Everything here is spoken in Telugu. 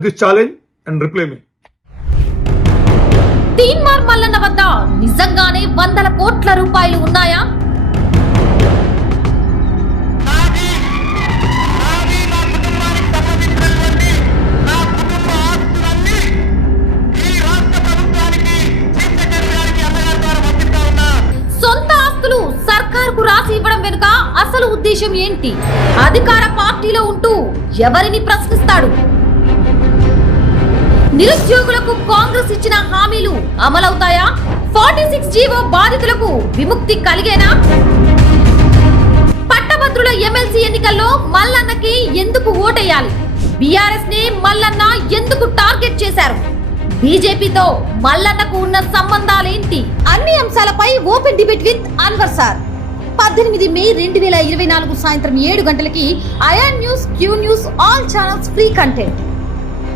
this challenge and reply me. Teenmar Mallanna వద్ద నిజంగానే వందల కోట్ల రూపాయలు ఉన్నాయా? సొంత ఆస్తులు సర్కారుకు రాసి ఇవ్వడం వెనుక అసలు ఉద్దేశం ఏంటి? అధికార పార్టీలో ఉంటూ ఎవరిని ప్రశ్నిస్తాడు? నిరుద్యోగులకు కాంగ్రెస్ ఇచ్చిన హామీలు అమలవుతాయా? 46 జీవో బాధితులకు విముక్తి కలిగేనా? పట్టభద్రుల ఎమ్మెల్సీ ఎన్నికల్లో మల్లన్నకి ఎందుకు ఓటేయాలి? బీఆర్ఎస్ ని మల్లన్న ఎందుకు టార్గెట్ చేశారు? బీజేపీతో మల్లన్నకు ఉన్న సంబంధాలేంటి? అన్ని అంశాలపై open debate with Anwar sir 18 May 2024 సాయంత్రం 7 గంటలకి అయాన్ news, Q news, all channels free content.